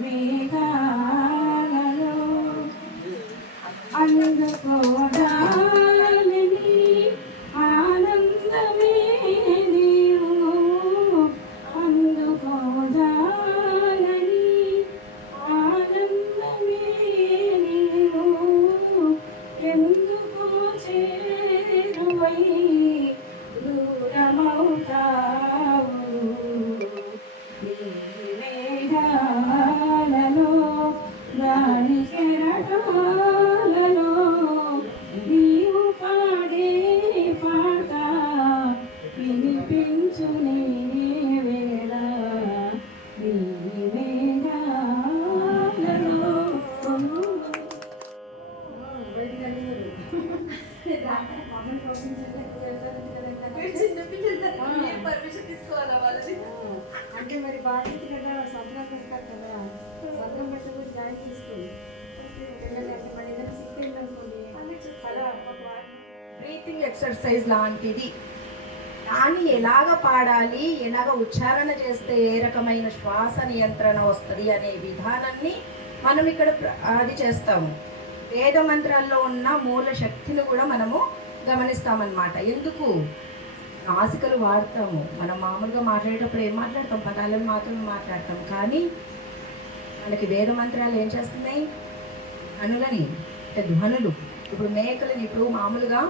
మేఘాలలో అందుకోదాలని ఆనందమే నీవు అందుకోదాలని ఆనందమే నీవు ఎందుకో చేరువై దూరమవుతావు మేఘాలలో గాలి కెరటాలలో నీవు పాడే పాట వినిపించునే వేళ నీ మేఘాలలో పర్మిషన్ తీసుకోవాలా వాళ్ళది అంటే మరి బాధ్యత కదా సంతకం పెడతారు కదా సంతకం పెట్టకపోతే జాయిన్ తీసుకోండి పిల్లలు మన ఏదైనా సిక్ అనుకోండి అలా బ్రీతింగ్ ఎక్సర్సైజ్ లాంటిది. దాన్ని ఎలాగ పాడాలి, ఎలాగ ఉచ్చారణ చేస్తే ఏ రకమైన శ్వాస నియంత్రణ వస్తుంది అనే విధానాన్ని మనం ఇక్కడ అది చేస్తాము. వేద మంత్రాల్లో ఉన్న మూల శక్తిని కూడా మనము గమనిస్తామన్నమాట. ఎందుకు నాసికలు వాడతాము, మనం మామూలుగా మాట్లాడేటప్పుడు ఏం మాట్లాడతాం, పదాలను మాత్రమే మాట్లాడతాం. కానీ మనకి వేద మంత్రాలు ఏం చేస్తున్నాయి, ధ్వనులని అంటే ధ్వనులు. ఇప్పుడు మేకలని ఇప్పుడు మామూలుగా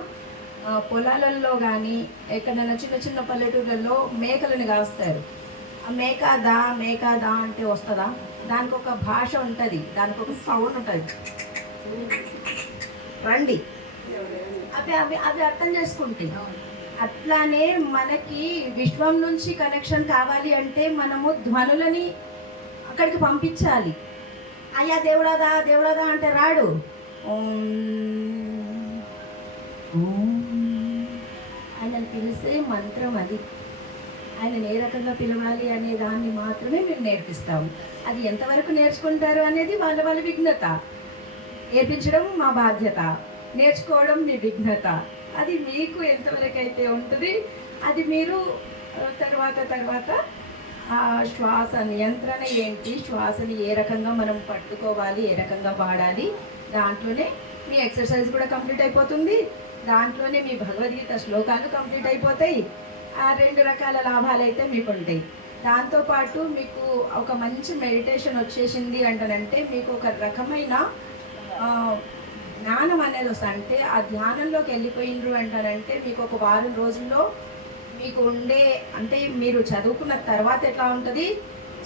పొలాలలో కానీ ఎక్కడైనా చిన్న చిన్న పల్లెటూళ్ళల్లో మేకలని కాస్తారు. ఆ మేక దా అంటే వస్తుందా, దానికి ఒక భాష ఉంటుంది, దానికి ఒక సౌండ్ ఉంటుంది, రండి అవి అవి అవి అర్థం చేసుకుంటే. అట్లానే మనకి విశ్వం నుంచి కనెక్షన్ కావాలి అంటే మనము ధ్వనులని అక్కడికి పంపించాలి. అయ్యా దేవుడాదా దేవుడాదా అంటే రాడు. ఆయనను పిలిస్తే మంత్రం అది. ఆయనను ఏ రకంగా పిలవాలి అనే దాన్ని మాత్రమే మేము నేర్పిస్తాము. అది ఎంతవరకు నేర్చుకుంటారు అనేది వాళ్ళ వాళ్ళ విఘ్నత. నేర్పించడం మా బాధ్యత, నేర్చుకోవడం మీ విఘ్నత. అది మీకు ఎంతవరకు అయితే ఉంటుంది అది మీరు తర్వాత ఆ శ్వాస నియంత్రణ ఏంటి, శ్వాసని ఏ రకంగా మనం పట్టుకోవాలి, ఏ రకంగా వాడాలి, దాంట్లోనే మీ ఎక్సర్సైజ్ కూడా కంప్లీట్ అయిపోతుంది. దాంట్లోనే మీ భగవద్గీత శ్లోకాలు కంప్లీట్ అయిపోతాయి. ఆ 2 రకాల లాభాలు అయితే మీకు ఉంటాయి. దాంతోపాటు మీకు ఒక మంచి మెడిటేషన్ వచ్చేసింది అంటనంటే మీకు ఒక రకమైన జ్ఞానం అనేది వస్తుంది. అంటే ఆ ధ్యానంలోకి వెళ్ళిపోయినరు అంటారంటే మీకు ఒక వారం రోజుల్లో మీకు ఉండే, అంటే మీరు చదువుకున్న తర్వాత ఎట్లా ఉంటుంది,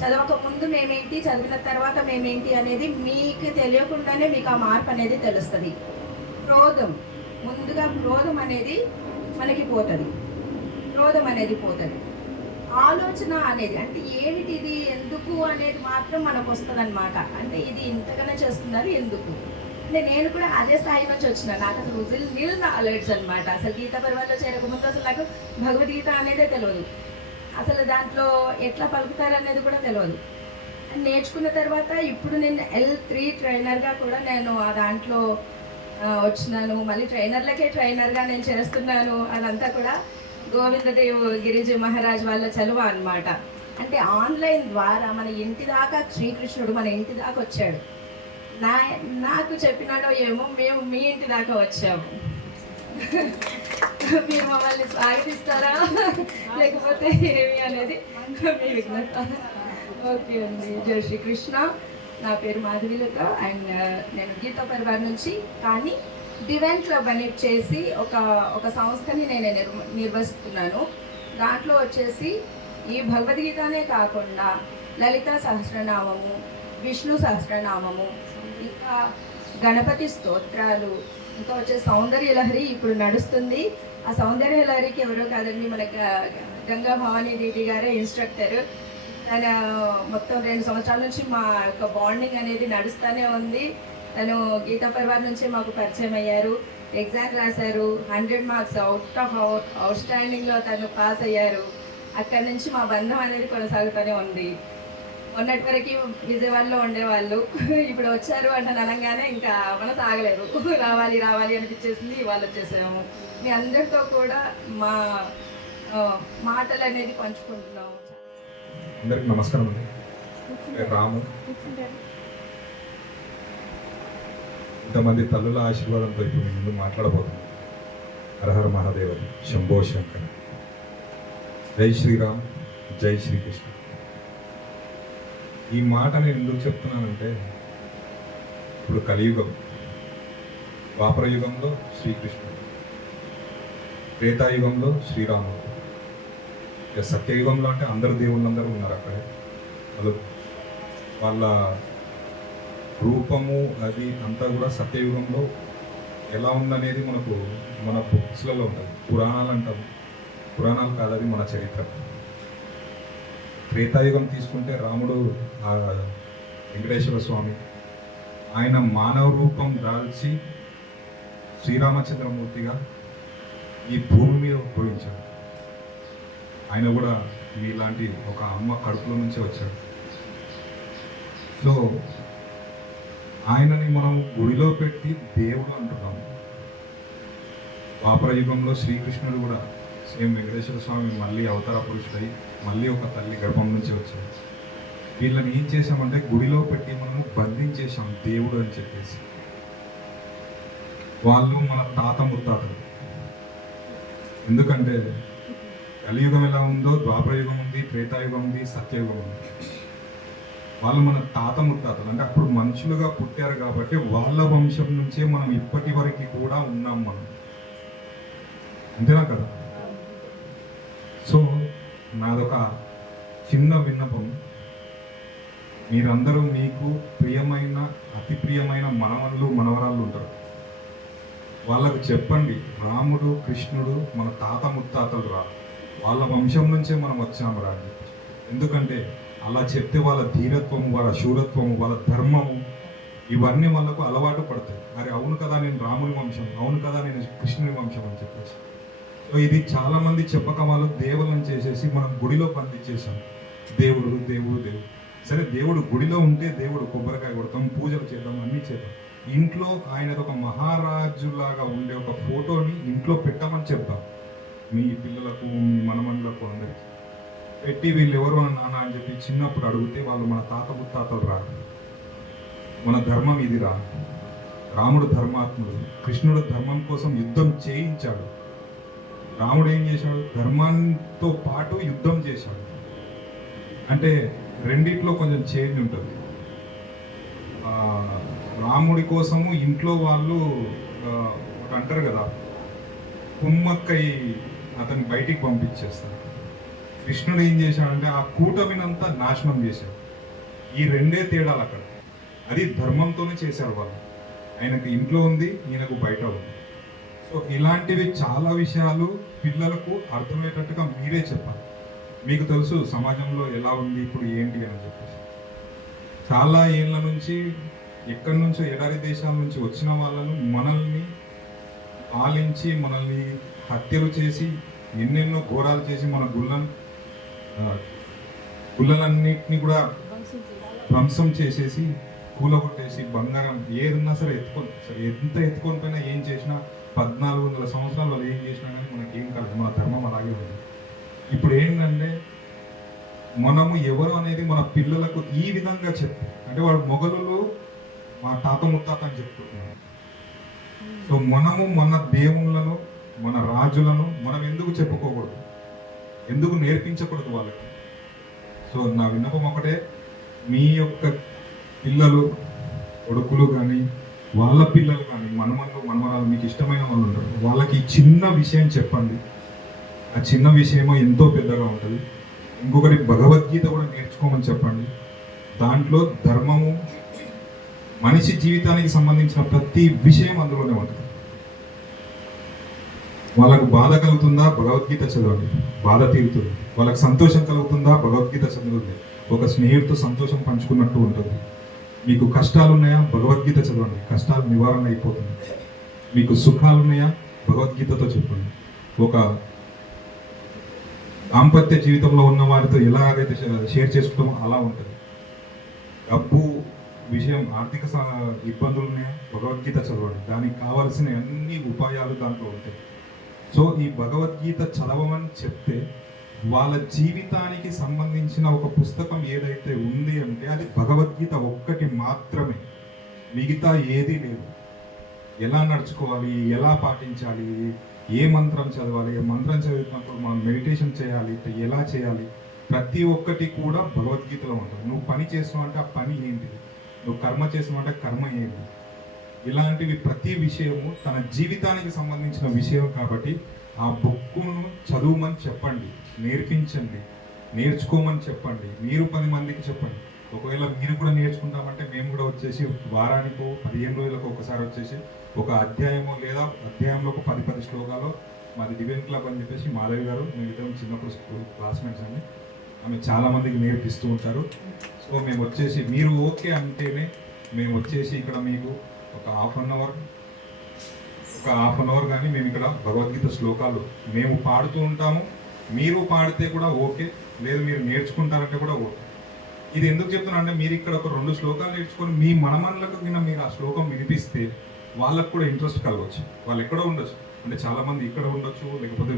చదవక ముందు మేమేంటి, చదివిన తర్వాత మేమేంటి అనేది మీకు తెలియకుండానే మీకు ఆ మార్పు అనేది తెలుస్తుంది. ముందుగా క్రోధం అనేది మనకి పోతుంది, ఆలోచన అనేది అంటే ఏమిటి ఇది, ఎందుకు అనేది మాత్రం మనకు వస్తుంది అనమాట. అంటే ఇది ఇంతగానే చేస్తున్నారు ఎందుకు అంటే నేను కూడా అదే స్థాయి నుంచి వచ్చిన, నాకు అసలు నిల్ నాలెడ్జ్ అనమాట. అసలు గీతా పర్వాల్లో చేరకముందు అసలు నాకు భగవద్గీత అనేదే తెలియదు, అసలు దాంట్లో ఎట్లా పలుకుతారు అనేది కూడా తెలియదు. నేర్చుకున్న తర్వాత ఇప్పుడు నేను L3 ట్రైనర్గా కూడా నేను ఆ దాంట్లో వచ్చినాను. మళ్ళీ ట్రైనర్గా నేను చేస్తున్నాను. అదంతా కూడా గోవిందదేవ్ గిరిజీ మహారాజ్ వాళ్ళ చలువ అనమాట. అంటే ఆన్లైన్ ద్వారా మన ఇంటి దాకా శ్రీకృష్ణుడు మన ఇంటి దాకా వచ్చాడు. నాకు చెప్పినాడో ఏమో, మేము మీ ఇంటి దాకా వచ్చాము. మీరు మమ్మల్ని స్వాగతిస్తారా లేకపోతే ఏమి అనేది మీ విఘ్నత. ఓకే అండి, జై శ్రీకృష్ణ. నా పేరు మాధవిలత అండ్ నేను గీతా పరివార్ నుంచి, కానీ డివైన్ క్లబ్ అని చేసి ఒక సంస్థని నేను నిర్వహిస్తున్నాను. దాంట్లో వచ్చేసి ఈ భగవద్గీతనే కాకుండా లలిత సహస్రనామము, విష్ణు సహస్రనామము, ఇంకా గణపతి స్తోత్రాలు, ఇంకా వచ్చే సౌందర్య లహరి ఇప్పుడు నడుస్తుంది. ఆ సౌందర్య లహరికి ఎవరో కాదండి, మన గంగా భవానీ దీది గారే ఇన్స్ట్రక్టర్. తన మొత్తం 2 సంవత్సరాల నుంచి మా యొక్క బాండింగ్ అనేది నడుస్తూనే ఉంది. తను గీతా పరివార్ నుంచి మాకు పరిచయం అయ్యారు, ఎగ్జామ్ రాశారు, 100 మార్క్స్ అవుట్ స్టాండింగ్లో తను పాస్ అయ్యారు. అక్కడి నుంచి మా బంధం అనేది కొనసాగుతూనే ఉంది. మొన్నటి వరకు విజయవాడలో ఉండేవాళ్ళు, ఇప్పుడు వచ్చారు అంటే అనగానే ఇంకా మనసు ఆగలేదు, రావాలి అనిపించేసింది. ఇవాళ వచ్చేసాము. మీ అందరితో కూడా మా మాటలు అనేది పంచుకుంటున్నాము. అందరికీ నమస్కారం అండి. రాము ఇంతమంది తల్లుల ఆశీర్వాదంతో ఇప్పుడు నేను ముందు మాట్లాడబోతున్నాను. హరహర మహాదేవ, శంభో శంకర. జై శ్రీరామ్, జై శ్రీకృష్ణ. ఈ మాట నేను ఎందుకు చెప్తున్నానంటే, ఇప్పుడు కలియుగం, ద్వాపర యుగంలో శ్రీకృష్ణుడు, త్రేతాయుగంలో శ్రీరాముడు, ఇక సత్యయుగంలో అంటే అందరు దేవుళ్ళందరూ ఉన్నారు అక్కడే. వాళ్ళ రూపము అది అంతా కూడా సత్యయుగంలో ఎలా ఉందనేది మనకు మన బుక్స్లలో ఉంటుంది. పురాణాలు అంటాం, పురాణాలు కాదు, అది మన చరిత్ర. త్రేతాయుగం తీసుకుంటే రాముడు, వెంకటేశ్వర స్వామి, ఆయన మానవ రూపం దాల్చి శ్రీరామచంద్రమూర్తిగా ఈ భూమి మీద ఉద్భవించాడు. ఆయన కూడా మీలాంటి ఒక అమ్మ కడుపులో నుంచే వచ్చాడు. సో ఆయనని మనం గుడిలో పెట్టి దేవుడు అంటున్నాము. ద్వాపర యుగంలో శ్రీకృష్ణుడు కూడా సేమ్ వెంకటేశ్వర స్వామి మళ్ళీ అవతార పురుషుడై మళ్ళీ ఒక తల్లి గర్భం నుంచి వచ్చాడు. వీళ్ళని ఏం చేసామంటే గుడిలో పెట్టి మనము బంధించేసాం దేవుడు అని చెప్పేసి. వాళ్ళు మన తాత ముత్తాతలు. ఎందుకంటే కలియుగం ఎలా ఉందో ద్వాపర యుగం ఉంది, త్రేతాయుగం ఉంది, సత్యయుగం ఉంది. వాళ్ళు మన తాత ముత్తాతలు, అంటే అప్పుడు మనుషులుగా పుట్టారు కాబట్టి వాళ్ళ వంశం నుంచే మనం ఇప్పటి వరకు కూడా ఉన్నాం మనం. అంతేనా కదా? సో నాదొక చిన్న విన్నపం, మీరందరూ మీకు ప్రియమైన అతి ప్రియమైన మనవళ్ళు మనవరాళ్ళు ఉంటారు, వాళ్ళకు చెప్పండి రాముడు కృష్ణుడు మన తాత ముత్తాతలు రా, వాళ్ళ వంశం నుంచే మనం వచ్చాము రా. ఎందుకంటే అలా చెప్తే వాళ్ళ ధీరత్వము, వాళ్ళ శూరత్వము, వాళ్ళ ధర్మము ఇవన్నీ వాళ్ళకు అలవాటు పడతాయి. మరి అవును కదా నేను రాముని వంశం, అవును కదా నేను కృష్ణుని వంశం అని చెప్పేసి. సో ఇది చాలా మంది చెప్పక వాళ్ళు దేవులను చేసేసి మనం గుడిలో బంధించేసాం. దేవుడు దేవుడు దేవుడు. సరే, దేవుడు గుడిలో ఉంటే దేవుడు కొబ్బరికాయ కొడతాం, పూజలు చేద్దాం, అన్నీ చేద్దాం. ఇంట్లో ఆయనది ఒక మహారాజులాగా ఉండే ఒక ఫోటోని ఇంట్లో పెట్టమని చెప్తాం మీ పిల్లలకు, మీ మనమనులకు అందరికీ. పెట్టి వీళ్ళు ఎవరు నాన్న అని చెప్పి చిన్నప్పుడు అడిగితే వాళ్ళు మన తాత ముత్తాతలు రాదు. మన ధర్మం ఇది రా. రాముడు ధర్మాత్ముడు, కృష్ణుడు ధర్మం కోసం యుద్ధం చేయించాడు. రాముడు ఏం చేశాడు? ధర్మంతో పాటు యుద్ధం చేశాడు. అంటే రెండిట్లో కొంచెం చేంజ్ ఉంటుంది. రాముడి కోసము ఇంట్లో వాళ్ళు ఒకటి అంటారు కదా, కుమ్మక్కై అతన్ని బయటికి పంపించేస్తారు. కృష్ణుడు ఏం చేశాడంటే ఆ కూటమినంతా నాశనం చేశాడు. ఈ రెండే తేడాలు అక్కడ. అది ధర్మంతోనే చేశారు వాళ్ళు. ఆయనకు ఇంట్లో ఉంది, ఈయనకు బయట ఉంది. సో ఇలాంటివి చాలా విషయాలు పిల్లలకు అర్థమయ్యేటట్టుగా మీరే చెప్పాలి. మీకు తెలుసు సమాజంలో ఎలా ఉంది ఇప్పుడు ఏంటి అని చెప్పేసి. చాలా ఏళ్ళ నుంచి ఎక్కడి నుంచో ఎడారి దేశాల నుంచి వచ్చిన వాళ్ళను మనల్ని పాలించి మనల్ని హత్యలు చేసి ఎన్నెన్నో ఘోరాలు చేసి మన గుళ్ళలన్నిటిని కూడా ధ్వంసం చేసేసి కూలగొట్టేసి బంగారం ఏదన్నా సరే ఎంత ఎత్తుకొని పోయినా ఏం చేసినా 1400 సంవత్సరాలు వాళ్ళు ఏం చేసినా కానీ మనకి ఏం కాదు. మన ధర్మం అలాగే ఉంది. ఇప్పుడు ఏంటంటే మనము ఎవరు అనేది మన పిల్లలకు ఈ విధంగా చెప్పి, అంటే వాడు మొగలు మా తాత ముత్తాత అని చెప్తున్నాడు. సో మనము మన దేవుళ్ళను, మన రాజులను మనం ఎందుకు చెప్పుకోకూడదు, ఎందుకు నేర్పించకూడదు వాళ్ళకి? సో నా విన్నపం ఒకటే, మీ యొక్క పిల్లలు, కొడుకులు కానీ వాళ్ళ పిల్లలు కానీ మనమన్ను మనమరాలు మీకు ఇష్టమైన వాళ్ళు ఉంటారు, వాళ్ళకి చిన్న విషయం చెప్పండి. ఆ చిన్న విషయమో ఎంతో పెద్దగా ఉంటుంది. ఇంకొకటి భగవద్గీత కూడా నేర్చుకోమని చెప్పండి. దాంట్లో ధర్మము, మనిషి జీవితానికి సంబంధించిన ప్రతి విషయం అందులోనే ఉంటుంది. వాళ్ళకు బాధ కలుగుతుందా, భగవద్గీత చదవండి, బాధ తీరుతుంది. వాళ్ళకి సంతోషం కలుగుతుందా, భగవద్గీత చదవండి, ఒక స్నేహితుడితో సంతోషం పంచుకున్నట్టు ఉంటుంది. మీకు కష్టాలు ఉన్నాయా, భగవద్గీత చదవండి, కష్టాలు నివారణ అయిపోతుంది. మీకు సుఖాలు ఉన్నాయా, భగవద్గీతతో చెప్పండి. ఒక దాంపత్య జీవితంలో ఉన్న వారితో ఎలాగైతే షేర్ చేసుకుంటామో అలా ఉంటుంది. డబ్బు విషయం, ఆర్థిక ఇబ్బందులు ఉన్నాయా, భగవద్గీత చదవండి, దానికి కావాల్సిన అన్ని ఉపాయాలు దాంట్లో ఉంటాయి. సో ఈ భగవద్గీత చదవమని చెప్తే వాళ్ళ జీవితానికి సంబంధించిన ఒక పుస్తకం ఏదైతే ఉంది అంటే అది భగవద్గీత ఒక్కటి మాత్రమే, మిగతా ఏదీ లేదు. ఎలా నడుచుకోవాలి, ఎలా పాటించాలి, ఏ మంత్రం చదవాలి, ఏ మంత్రం చదివినప్పుడు మనం మెడిటేషన్ చేయాలి, ఎలా చేయాలి, ప్రతి ఒక్కటి కూడా భగవద్గీతలో ఉంటుంది. నువ్వు పని చేస్తున్నావు అంటే ఆ పని ఏంటిది, నువ్వు కర్మ చేస్తున్నావు అంటే కర్మ ఏంటి, ఇలాంటివి ప్రతి విషయము తన జీవితానికి సంబంధించిన విషయం కాబట్టి ఆ బుక్కును చదువుమని చెప్పండి, నేర్పించండి, నేర్చుకోమని చెప్పండి, మీరు 10 మందికి చెప్పండి. ఒకవేళ మీరు కూడా నేర్చుకుంటామంటే మేము కూడా వచ్చేసి వారానికో 15 రోజులకు ఒకసారి వచ్చేసి ఒక అధ్యాయము లేదా అధ్యాయంలో ఒక 10 శ్లోకాలు, మాది డివైన్ క్లబ్ అని చెప్పేసి మాధవి గారు, మేము ఇద్దరం చిన్నప్పుడు స్కూల్ క్లాస్మేట్స్ అండి, ఆమె చాలా మందికి నేర్పిస్తూ ఉంటారు. సో మేము వచ్చేసి మీరు ఓకే అంటేనే మేము వచ్చేసి ఇక్కడ మీకు ఒక హాఫ్ అన్ అవర్ కానీ మేము ఇక్కడ భగవద్గీత శ్లోకాలు మేము పాడుతూ ఉంటాము. మీరు పాడితే కూడా ఓకే, లేదు మీరు నేర్చుకుంటారంటే కూడా ఓకే. ఇది ఎందుకు చెప్తున్నా అంటే మీరు ఇక్కడ ఒక 2 శ్లోకాలు నేర్చుకొని మీ మనమన్లకు కింద మీరు ఆ శ్లోకం వినిపిస్తే వాళ్ళకు కూడా ఇంట్రెస్ట్ కలగవచ్చు. వాళ్ళు ఎక్కడో ఉండొచ్చు, అంటే చాలామంది ఇక్కడ ఉండొచ్చు, లేకపోతే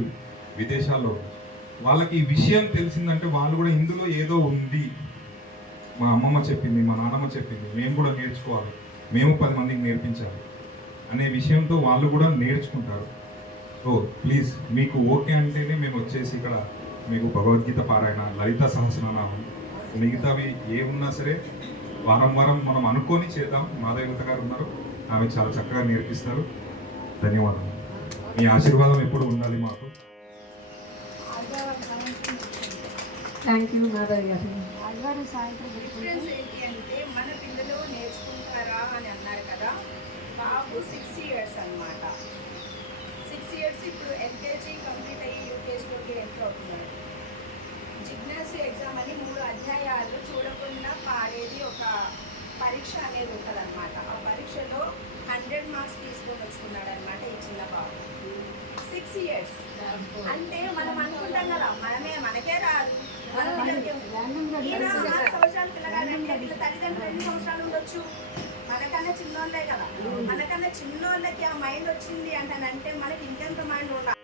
విదేశాల్లో ఉండొచ్చు. వాళ్ళకి ఈ విషయం తెలిసిందంటే వాళ్ళు కూడా ఇందులో ఏదో ఉంది, మా అమ్మమ్మ చెప్పింది, మా నాన్నమ్మ చెప్పింది, మేము కూడా నేర్చుకోవాలి, మేము 10 మందికి నేర్పించాలి అనే విషయంతో వాళ్ళు కూడా నేర్చుకుంటారు. సో ప్లీజ్ మీకు ఓకే అంటేనే మేము వచ్చేసి ఇక్కడ మీకు భగవద్గీత పారాయణ, లలిత సహస్రనామం, మిగతావి ఏ ఉన్నా సరే వారం మనం అనుకొని చేద్దాం. మాధవీలత గారు ఉన్నారు, ఆమె చాలా చక్కగా నేర్పిస్తారు. ధన్యవాదాలు. మీ ఆశీర్వాదం ఎప్పుడు ఉండాలి మాకు. థ్యాంక్ యూ మాధవి గారు. ఆదివారం సాయంత్రం పెట్టుకుంటే డిఫరెన్స్ ఏంటి అంటే మన పిల్లలు నేర్చుకుంటారా అని అన్నారు కదా, బాబు 6 ఇయర్స్ అన్నమాట. 6 ఇయర్స్ ఇప్పుడు ఎల్కేజీ కంప్లీట్ అయ్యి యూకేజీలోకి ఎంటర్ అవుతున్నాడు. జిజ్ఞాసు ఎగ్జామ్ అని 3 అధ్యాయాలు చూడకుండా పాడేది ఒక పరీక్ష అనేది ఉంటుంది అనమాట. ఆ పరీక్షలో 100 మార్క్స్ తీసుకొని వచ్చుకున్నాడు అనమాట ఈ చిన్న బాబు. 6 ఇయర్స్ అంటే మనం అనుకుంటాం కదా మనకే రాదు, మన పిల్లలకి ఈయన 6 సంవత్సరాల పిల్లగాడంటే వీళ్ళ తల్లిదండ్రులు ఎన్ని సంవత్సరాలు ఉండొచ్చు, మనకన్నా చిన్నోళ్ళే కదా. మనకన్నా చిన్నోళ్ళకి ఆ మైండ్ వచ్చింది అంటే మనకి ఇంకెంత మైండ్ ఉండాలి.